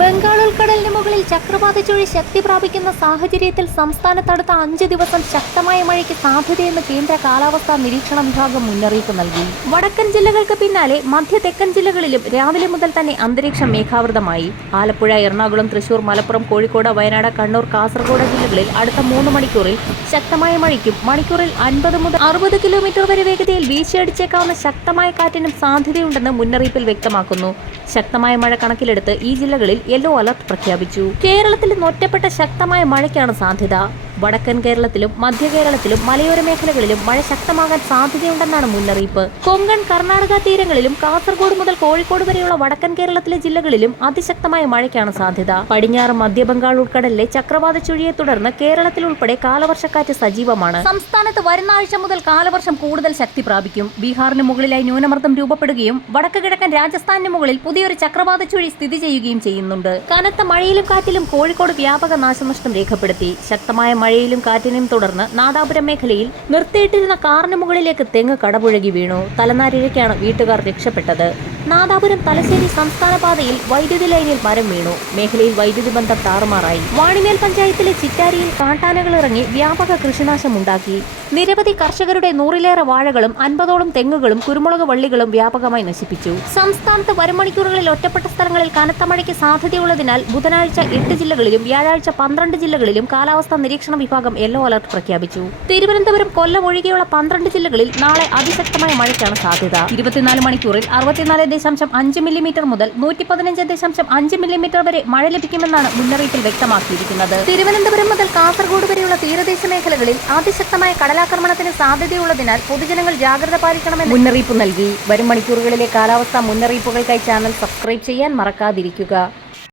ബംഗാൾ ഉൾക്കടലിന് മുകളിൽ ചക്രവാത ചുഴി ശക്തി പ്രാപിക്കുന്ന സാഹചര്യത്തിൽ സംസ്ഥാനത്തടുത്ത 5 ദിവസം ശക്തമായ മഴയ്ക്ക് സാധ്യതയെന്ന് കേന്ദ്ര കാലാവസ്ഥാ നിരീക്ഷണ വിഭാഗം മുന്നറിയിപ്പ് നൽകി. വടക്കൻ ജില്ലകൾക്ക് പിന്നാലെ മധ്യ തെക്കൻ ജില്ലകളിലും രാവിലെ മുതൽ തന്നെ അന്തരീക്ഷം മേഘാവൃതമായി. ആലപ്പുഴ, എറണാകുളം, തൃശൂർ, മലപ്പുറം, കോഴിക്കോട്, വയനാട്, കണ്ണൂർ, കാസർഗോഡ് ജില്ലകളിൽ അടുത്ത 3 മണിക്കൂറിൽ ശക്തമായ മഴയ്ക്കും മണിക്കൂറിൽ 50 മുതൽ 60 കിലോമീറ്റർ വരെ വേഗതയിൽ വീശിയടിച്ചേക്കാവുന്ന ശക്തമായ കാറ്റിനും സാധ്യതയുണ്ടെന്ന് മുന്നറിയിപ്പിൽ വ്യക്തമാക്കുന്നു. ശക്തമായ മഴ കണക്കിലെടുത്ത് ഈ ജില്ലകളിൽ യെല്ലോ അലർട്ട് പ്രഖ്യാപിച്ചു. കേരളത്തിൽ ഒറ്റപ്പെട്ട ശക്തമായ മഴയ്ക്കാണ് സാധ്യത. വടക്കൻ കേരളത്തിലും മധ്യ കേരളത്തിലും മലയോര മേഖലകളിലും മഴ ശക്തമാകാൻ സാധ്യതയുണ്ടെന്നാണ് മുന്നറിയിപ്പ്. കൊങ്കൺ, കർണാടക തീരങ്ങളിലും കാസർഗോഡ് മുതൽ കോഴിക്കോട് വരെയുള്ള വടക്കൻ കേരളത്തിലെ ജില്ലകളിലും അതിശക്തമായ മഴയ്ക്കാണ് സാധ്യത. പടിഞ്ഞാറ് മധ്യ ബംഗാൾ ഉൾക്കടലിലെ ചക്രവാത ചുഴിയെ തുടർന്ന് കേരളത്തിൽ ഉൾപ്പെടെ കാലവർഷക്കാറ്റ് സജീവമാണ്. സംസ്ഥാനത്ത് വരുന്ന ആഴ്ച മുതൽ കാലവർഷം കൂടുതൽ ശക്തി പ്രാപിക്കും. ബീഹാറിന് മുകളിലായി ന്യൂനമർദ്ദം രൂപപ്പെടുകയും വടക്ക് കിഴക്കൻ രാജസ്ഥാനിന് മുകളിൽ പുതിയൊരു ചക്രവാത ചുഴി സ്ഥിതി ചെയ്യുകയും ചെയ്യുന്നുണ്ട്. കനത്ത മഴയിലും കാറ്റിലും കോഴിക്കോട് വ്യാപക നാശനഷ്ടം രേഖപ്പെടുത്തി. ശക്തമായ മഴയിലും കാറ്റിനെയും തുടർന്ന് നാദാപുരം മേഖലയിൽ നിർത്തിയിട്ടിരുന്ന കാറിന് മുകളിലേക്ക് തെങ്ങ് കടപുഴകി വീണു. തലനാരിഴയ്ക്കാണ് വീട്ടുകാർ രക്ഷപ്പെട്ടത്. നാദാപുരം തലശ്ശേരി സംസ്ഥാന പാതയിൽ വൈദ്യുതി ലൈനിൽ മരം വീണു. മേഖലയിൽ വൈദ്യുതി ബന്ധം താറുമാറായി. വാണിമേൽ പഞ്ചായത്തിലെ ചിറ്റാരിയിൽ കാട്ടാനകൾ ഇറങ്ങി വ്യാപക കൃഷിനാശമുണ്ടാക്കി. നിരവധി കർഷകരുടെ 100-ലേറെ വാഴകളും 50ഓളം തെങ്ങുകളും കുരുമുളക് വള്ളികളും വ്യാപകമായി നശിപ്പിച്ചു. സംസ്ഥാനത്ത് വരും മണിക്കൂറുകളിൽ ഒറ്റപ്പെട്ട സ്ഥലങ്ങളിൽ കനത്ത മഴയ്ക്ക് സാധ്യതയുള്ളതിനാൽ ബുധനാഴ്ച 8 ജില്ലകളിലും വ്യാഴാഴ്ച 12 ജില്ലകളിലും കാലാവസ്ഥാ നിരീക്ഷണ വിഭാഗം യെല്ലോ അലർട്ട് പ്രഖ്യാപിച്ചു. തിരുവനന്തപുരം, കൊല്ലം ഒഴികെയുള്ള 12 ജില്ലകളിൽ നാളെ അതിശക്തമായ മഴയ്ക്കാണ് സാധ്യത. 24 മണിക്കൂറിൽ 64.5 മില്ലിമീറ്റർ മുതൽ 115.5 മില്ലിമീറ്റർ വരെ മഴ ലഭിക്കുമെന്നാണ് മുന്നറിയിപ്പിൽ വ്യക്തമാക്കിയിരിക്കുന്നത്. തിരുവനന്തപുരം മുതൽ കാസർഗോഡ് വരെയുള്ള തീരദേശ മേഖലകളിൽ അതിശക്തമായ കടലാക്രമണത്തിന് സാധ്യതയുള്ളതിനാൽ പൊതുജനങ്ങൾ ജാഗ്രത പാലിക്കണമെന്ന് മുന്നറിയിപ്പ് നൽകി. വരും മണിക്കൂറുകളിലെ കാലാവസ്ഥാ മുന്നറിയിപ്പുകൾക്കായി ചാനൽ സബ്സ്ക്രൈബ് ചെയ്യാൻ മറക്കാതിരിക്കുക.